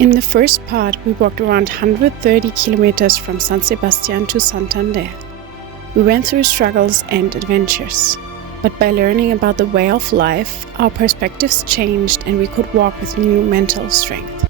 In the first part, we walked around 130 kilometers from San Sebastian to Santander. We went through struggles and adventures. But by learning about the way of life, our perspectives changed and we could walk with new mental strength.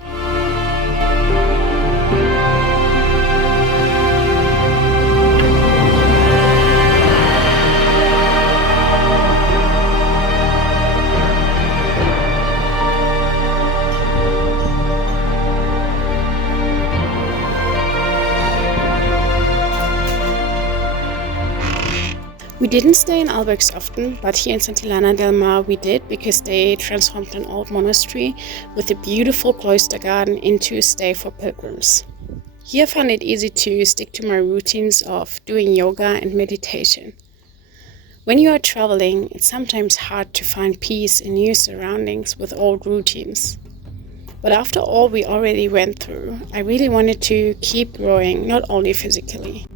We didn't stay in albergues often, but here in Santillana del Mar we did because they transformed an old monastery with a beautiful cloister garden into a stay for pilgrims. Here I found it easy to stick to my routines of doing yoga and meditation. When you are traveling, it's sometimes hard to find peace in new surroundings with old routines. But after all we already went through, I really wanted to keep growing, not only physically.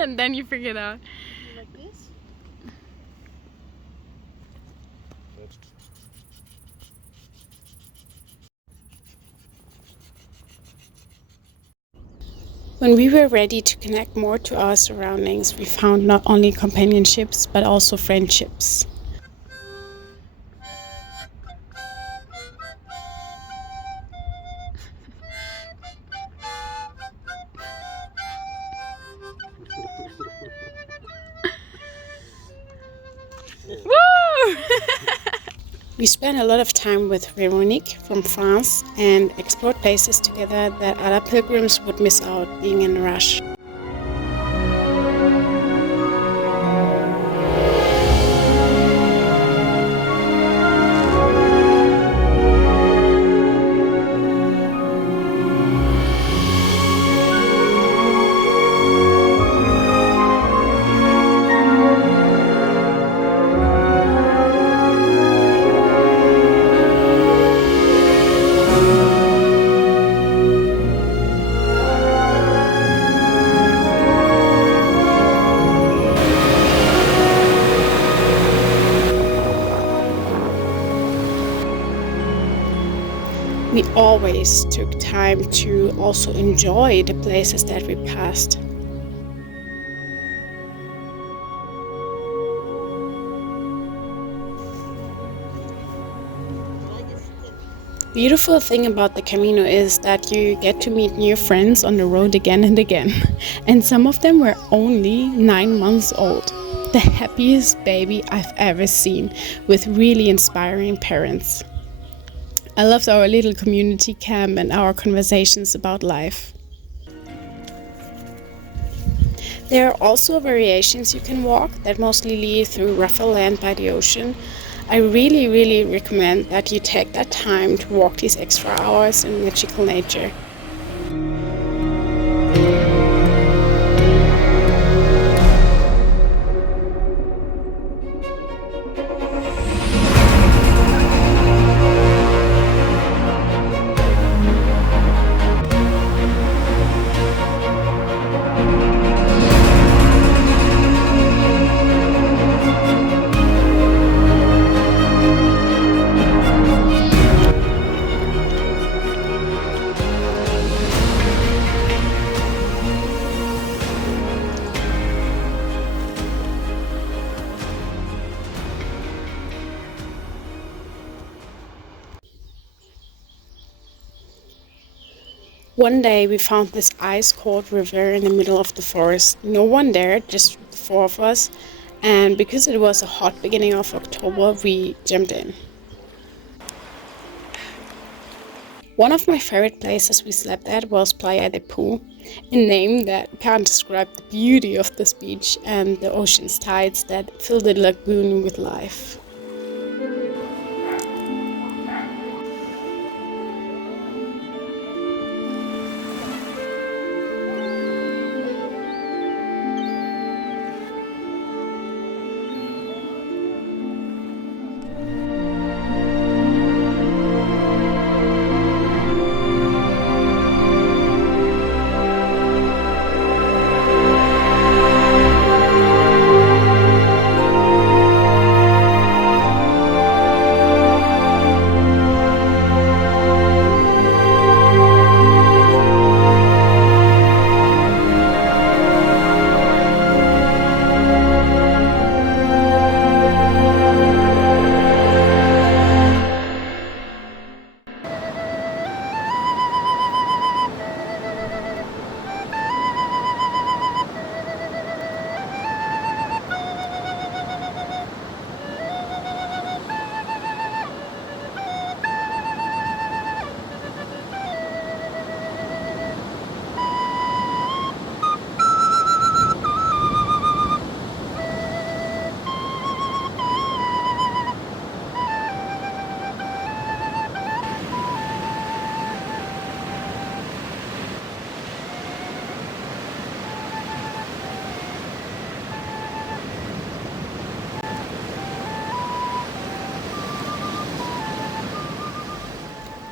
And then you figure it out. Like this? When we were ready to connect more to our surroundings, we found not only companionships but also friendships. Woo! We spent a lot of time with Veronique from France and explored places together that other pilgrims would miss out being in a rush. We always took time to also enjoy the places that we passed. Beautiful thing about the Camino is that you get to meet new friends on the road again and again. And some of them were only 9 months old. The happiest baby I've ever seen, with really inspiring parents. I loved our little community camp and our conversations about life. There are also variations you can walk that mostly lead through rougher land by the ocean. I really recommend that you take that time to walk these extra hours in magical nature. One day we found this ice-cold river in the middle of the forest. No one there, just the four of us. And because it was a hot beginning of October, we jumped in. One of my favorite places we slept at was Playa de Poo, a name that can't describe the beauty of this beach and the ocean's tides that fill the lagoon with life.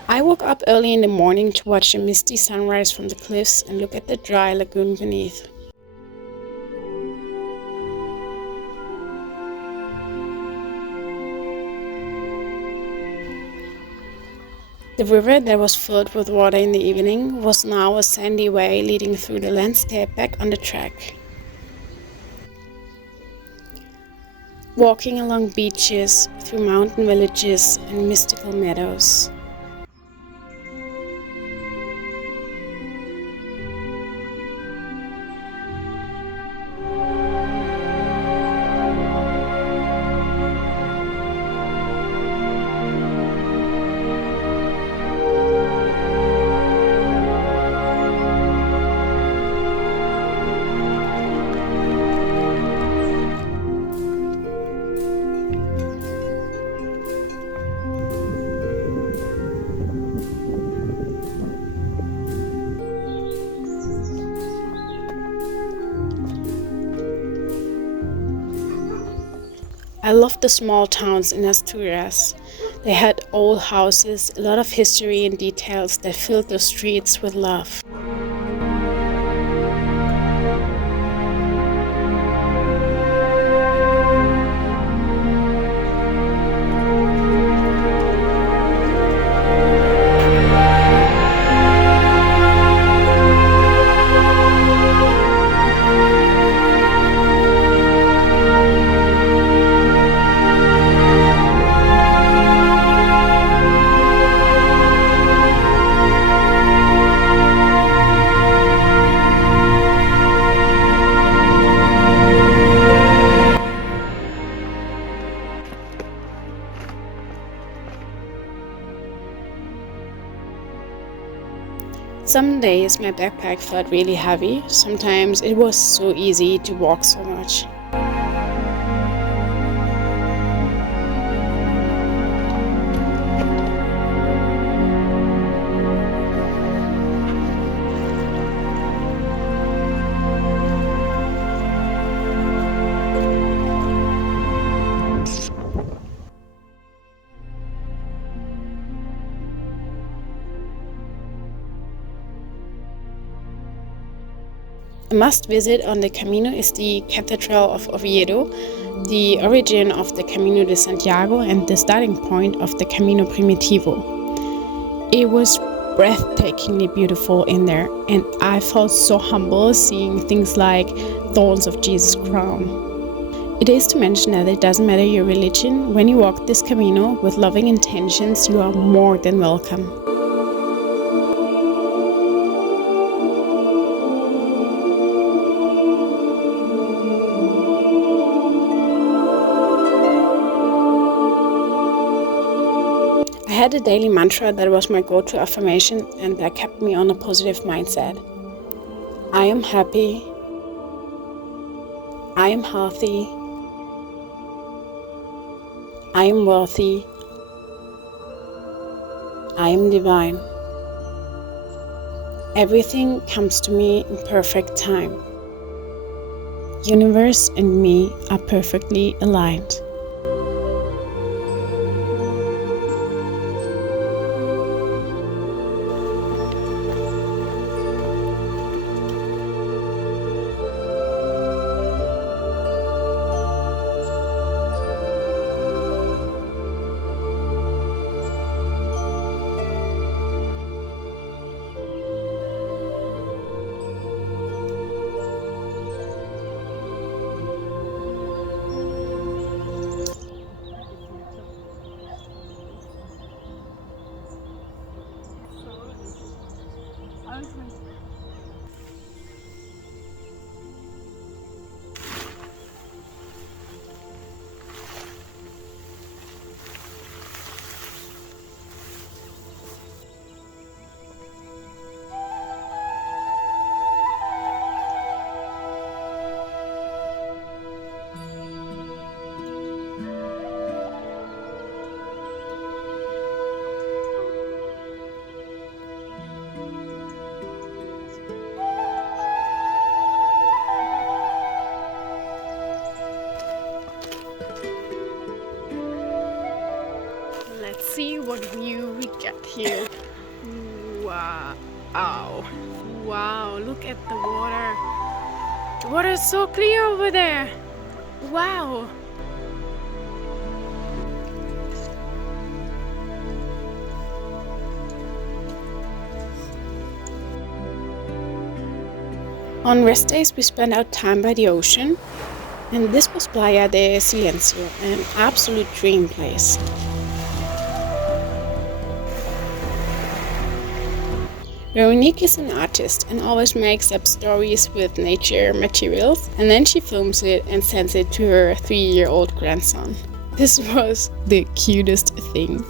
I woke up early in the morning to watch a misty sunrise from the cliffs and look at the dry lagoon beneath. The river that was filled with water in the evening was now a sandy way leading through the landscape back on the track. Walking along beaches, through mountain villages and mystical meadows. I loved the small towns in Asturias. They had old houses, a lot of history and details that filled the streets with love. Some days my backpack felt really heavy. Sometimes it was so easy to walk so much. A must visit on the Camino is the Cathedral of Oviedo, the origin of the Camino de Santiago and the starting point of the Camino Primitivo. It was breathtakingly beautiful in there, and I felt so humble seeing things like thorns of Jesus' crown. It is to mention that it doesn't matter your religion, when you walk this Camino with loving intentions, you are more than welcome. had a daily mantra that was my go-to affirmation and that kept me on a positive mindset. I am happy. I am healthy. I am worthy. I am divine. Everything comes to me in perfect time. Universe and me are perfectly aligned. Let's see what view we get here. Wow. Wow, look at the water. The water is so clear over there. Wow. On rest days, we spend our time by the ocean, and this was Playa de Silencio, an absolute dream place. Veronique is an artist and always makes up stories with nature materials, and then she films it and sends it to her 3-year-old grandson. This was the cutest thing.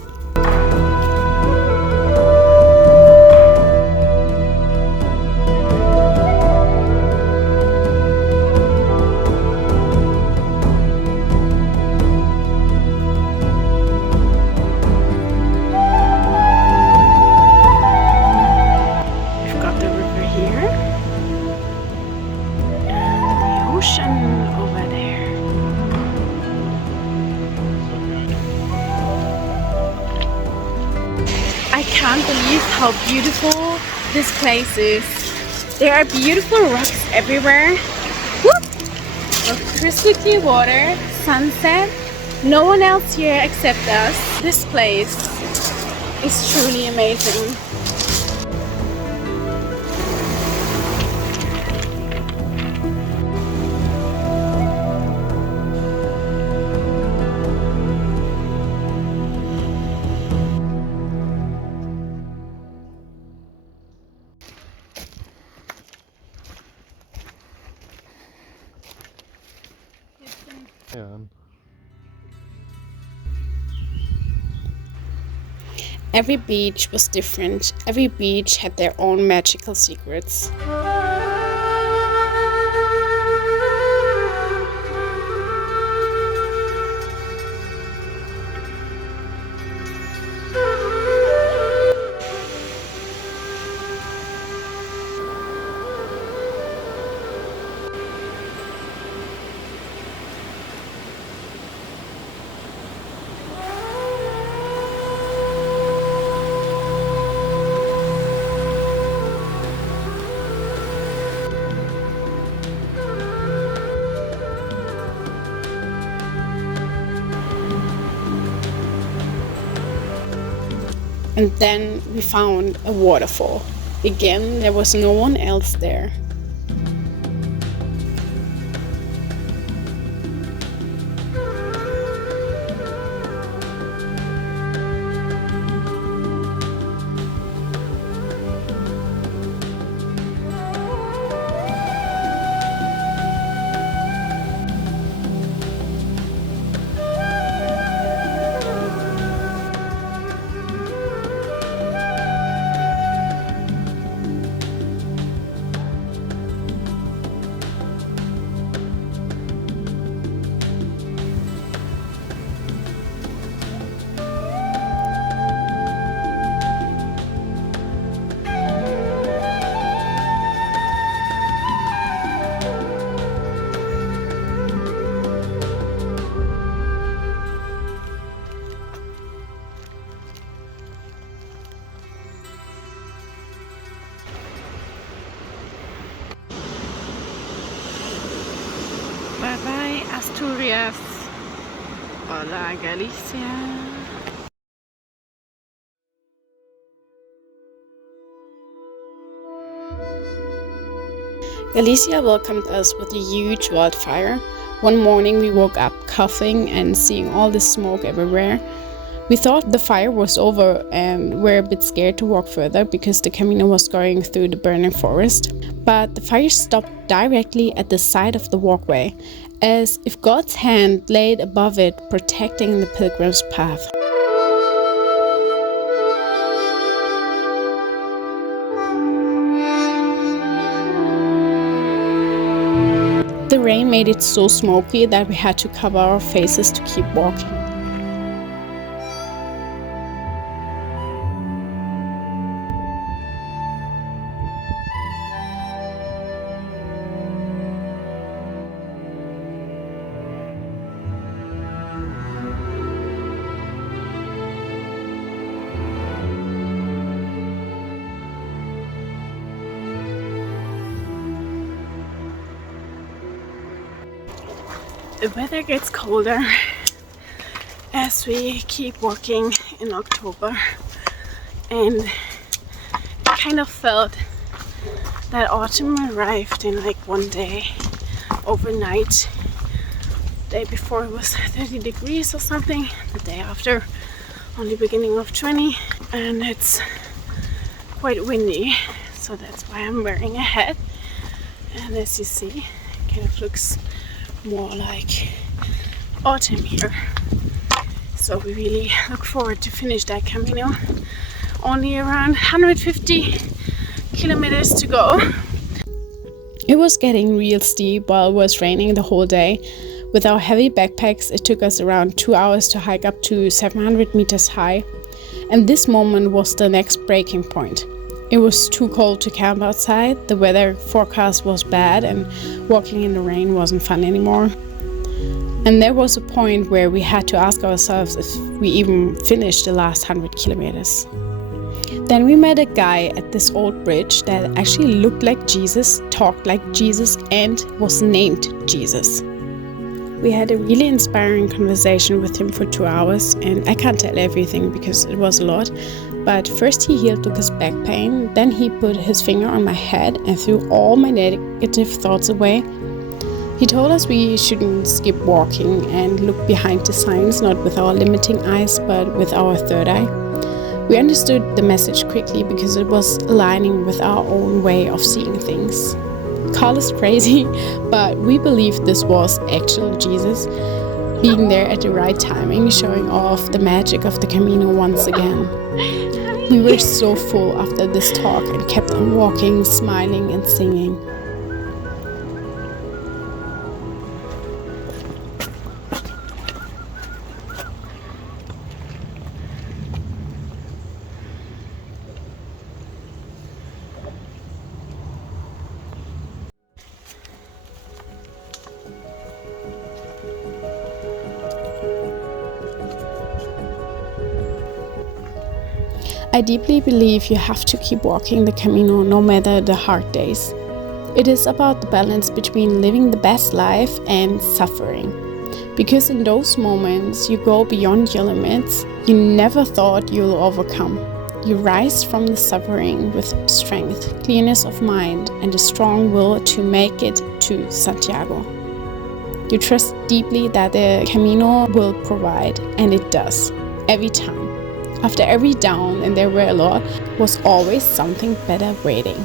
I can't believe how beautiful this place is. There are beautiful rocks everywhere. Whoop! Crystal clear water, sunset. No one else here except us. This place is truly amazing. Every beach was different. Every beach had their own magical secrets. And then we found a waterfall. Again, there was no one else there. Bye bye, Asturias. Hola, Galicia. Galicia welcomed us with a huge wildfire. One morning we woke up coughing and seeing all the smoke everywhere. We thought the fire was over and were a bit scared to walk further because the Camino was going through the burning forest. But the fire stopped directly at the side of the walkway, as if God's hand laid above it, protecting the pilgrim's path. The rain made it so smoky that we had to cover our faces to keep walking. The weather gets colder as we keep walking in October, and I kind of felt that autumn arrived in like one day, overnight. The day before it was 30 degrees or something, the day after only beginning of 20, and it's quite windy, so that's why I'm wearing a hat. And as you see, it kind of looks more like autumn here. So we really look forward to finish that Camino. Only around 150 kilometers to go. It was getting real steep while it was raining the whole day. With our heavy backpacks, it took us around 2 hours to hike up to 700 meters high. And this moment was the next breaking point. It was too cold to camp outside, the weather forecast was bad, and walking in the rain wasn't fun anymore. And there was a point where we had to ask ourselves if we even finished the last 100 kilometers. Then we met a guy at this old bridge that actually looked like Jesus, talked like Jesus, and was named Jesus. We had a really inspiring conversation with him for 2 hours, and I can't tell everything because it was a lot. But first he healed Lukas' back pain, then he put his finger on my head and threw all my negative thoughts away. He told us we shouldn't skip walking and look behind the signs, not with our limiting eyes, but with our third eye. We understood the message quickly because it was aligning with our own way of seeing things. Call us crazy, but we believed this was actual Jesus, being there at the right timing, showing off the magic of the Camino once again. We were so full after this talk and kept on walking, smiling and singing. I deeply believe you have to keep walking the Camino no matter the hard days. It is about the balance between living the best life and suffering. Because in those moments you go beyond your limits you never thought you'll overcome. You rise from the suffering with strength, clearness of mind, and a strong will to make it to Santiago. You trust deeply that the Camino will provide, and it does, every time. After every down, and there were a lot, was always something better waiting.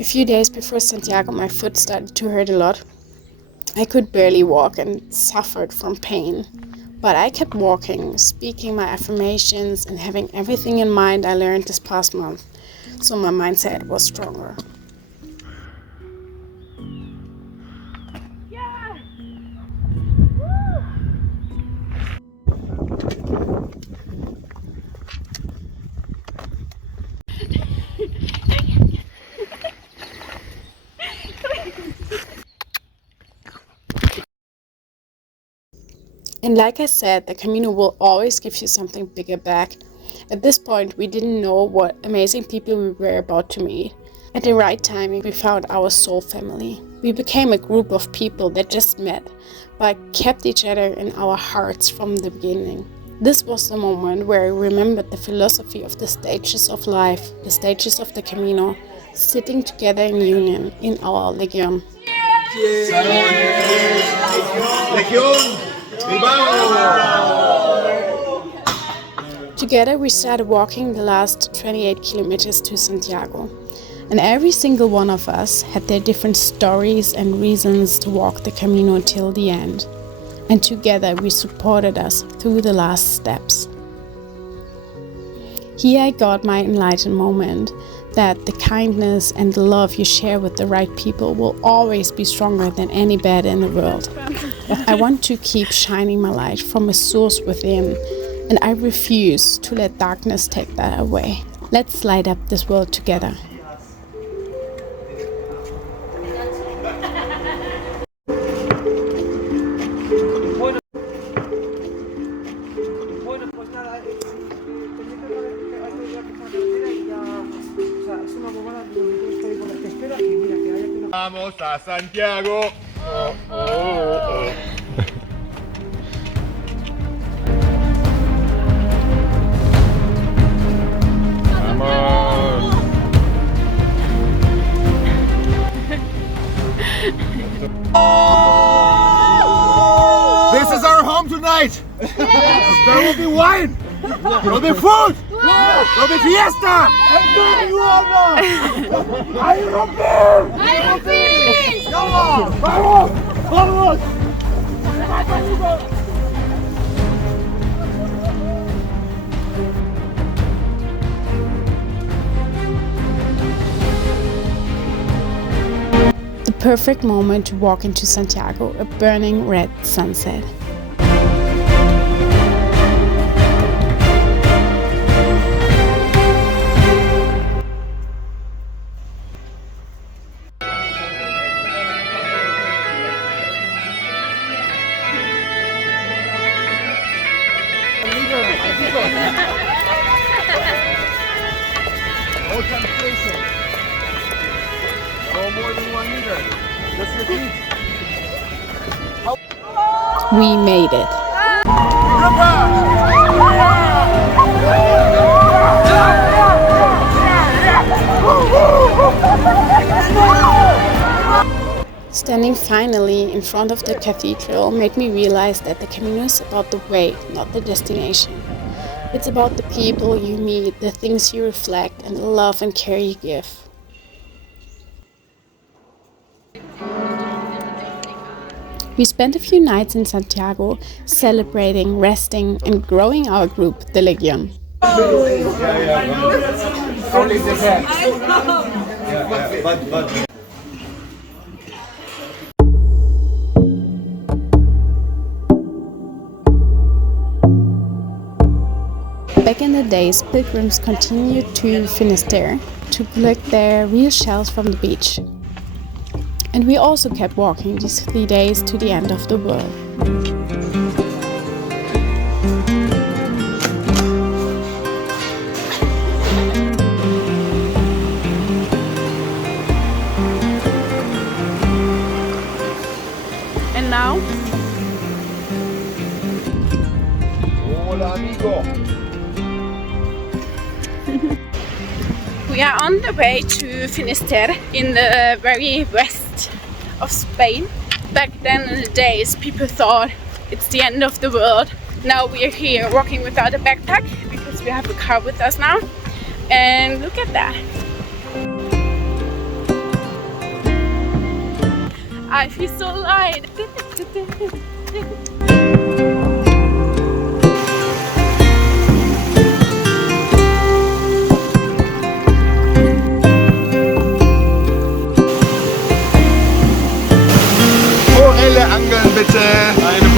A few days before Santiago, my foot started to hurt a lot. I could barely walk and suffered from pain. But I kept walking, speaking my affirmations and having everything in mind I learned this past month, so my mindset was stronger. And like I said, the Camino will always give you something bigger back. At this point, we didn't know what amazing people we were about to meet. At the right time, we found our soul family. We became a group of people that just met, but kept each other in our hearts from the beginning. This was the moment where I remembered the philosophy of the stages of life, the stages of the Camino, sitting together in union in our Legion. Together we started walking the last 28 kilometers to Santiago, and every single one of us had their different stories and reasons to walk the Camino till the end, and together we supported us through the last steps. Here I got my enlightened moment that the kindness and the love you share with the right people will always be stronger than any bad in the world. I want to keep shining my light from a source within, and I refuse to let darkness take that away. Let's light up this world together. Vamos a Santiago. Vamos. This is our home tonight. There will be wine. There will be food. There will be fiesta. ¡Hay romper! ¡Hay romper! ¡Vamos! ¡Vamos! ¡Vamos! The perfect moment to walk into Santiago, a burning red sunset. No translation. No more than 1 meter. Just repeat. We made it. Standing finally in front of the cathedral made me realize that the Camino is about the way, not the destination. It's about the people you meet, the things you reflect, and the love and care you give. We spent a few nights in Santiago celebrating, resting, and growing our group, the Legion. Back in the days, pilgrims continued to Finisterre to collect their real shells from the beach. And we also kept walking these 3 days to the end of the world. And now? Hola, amigo. We are on the way to Finisterre in the very west of Spain. Back then in the days, people thought it's the end of the world. Now we are here walking without a backpack because we have a car with us now. And look at that. I feel so light. Forelle angeln bitte. Eine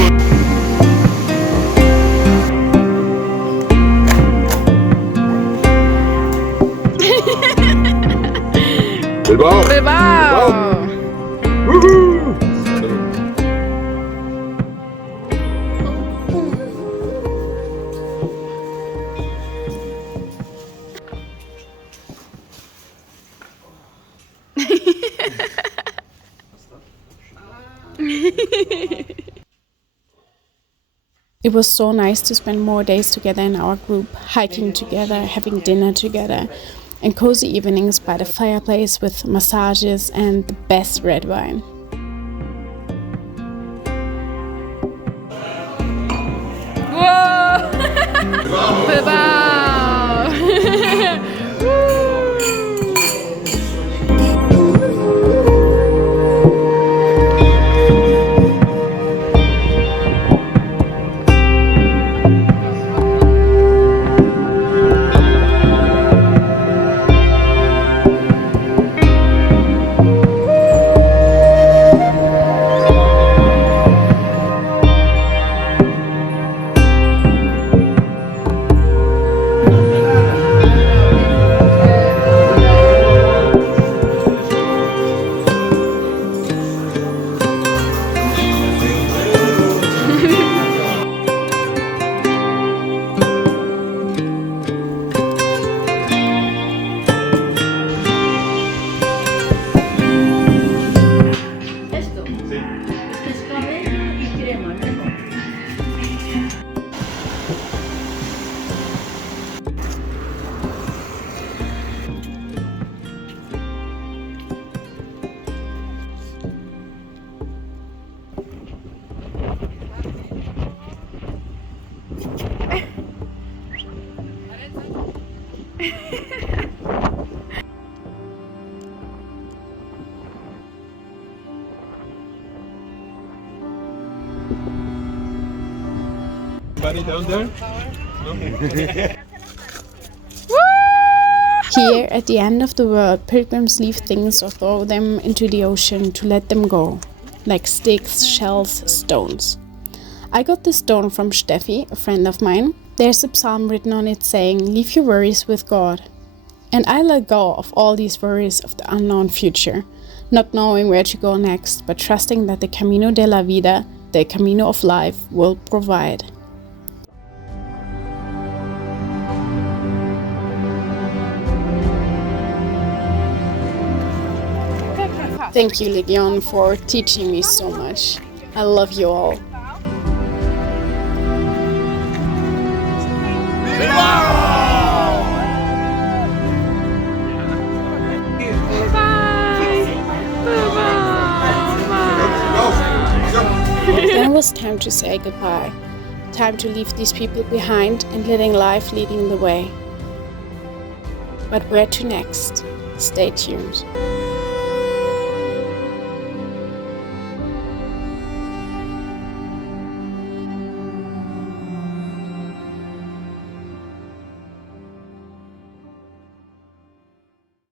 Bilbao. Bilbao! Woohoo! It was so nice to spend more days together in our group, hiking together, having dinner together, and cozy evenings by the fireplace with massages and the best red wine. Whoa! Bilbao! Anybody down there? Here, at the end of the world, pilgrims leave things or throw them into the ocean to let them go, like sticks, shells, stones. I got this stone from Steffi, a friend of mine. There's a psalm written on it saying, "Leave your worries with God." And I let go of all these worries of the unknown future, not knowing where to go next, but trusting that the Camino de la Vida, the Camino of life, will provide. Thank you, Legion, for teaching me so much. I love you all. Then it was time to say goodbye. Time to leave these people behind and letting life leading the way. But where to next? Stay tuned.